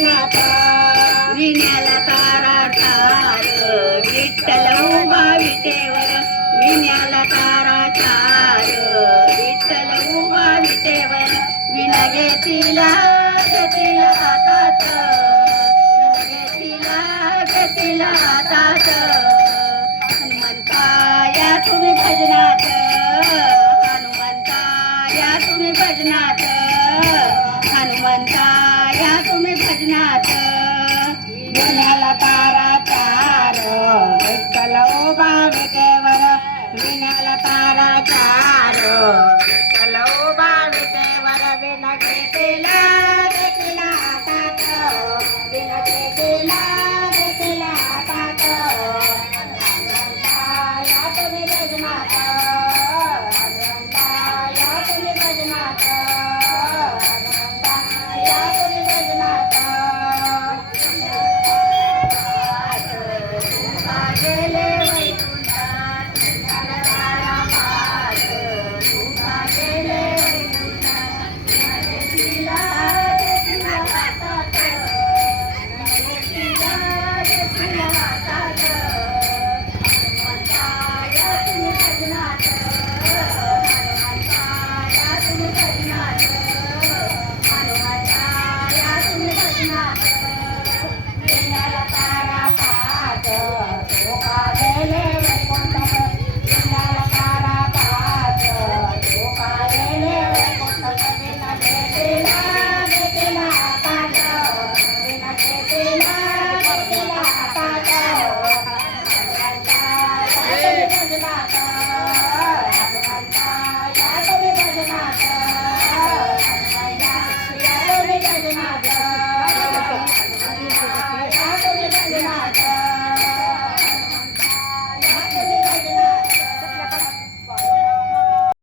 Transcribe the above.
भजनात विण्याला तारा चार विठ्ठल उभा विटेवर विण्याला तारा चार विठ्ठल उभा विटेवर विना घेतीला घेतीला हातात विना घेतीला हातात हनुमंता या तुम्ही भजनात हनुमंता या तुम्ही भजनात हनुमंता या तुम्ही भजनात विण्याला तारा